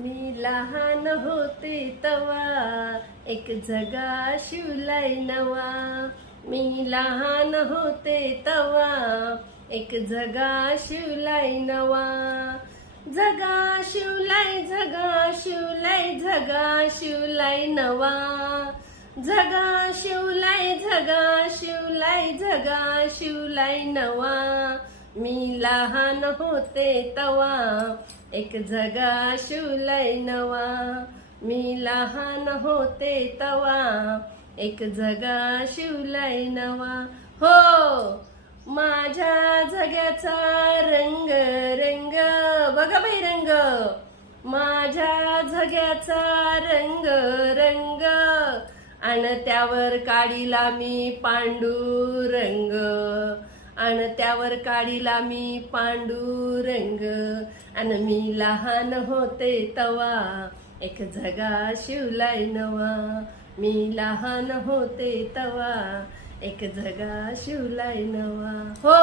मी लहान होते तवा एक जगा शिवलाय नवा. मी लहान होते तवा एक जगा शिवलाय नवा. जगा शिवलाय जगा शिवलाय जगा शिवलाय नवा. जगा शिवलाय जगा शिवलाय जगा शिवलाय नवा. मी लहान होते तवा एक जगा शिवलाय नवा. मी लहान होते तवा. एक जगा शिवलाय नवा. हो माझ्या जग्याचा रंग रंग. बघा बाई रंग. माझ्या जग्याचा रंग रंग. आणि त्यावर काढीला मी पांडुरंग. आणि त्यावर काढीला मी पांडुरंग. आणि मी लहान होते तवा एक जगा शिवलाय नवा. मी लहान होते तवा एक जगा शिवलाय नवा. हो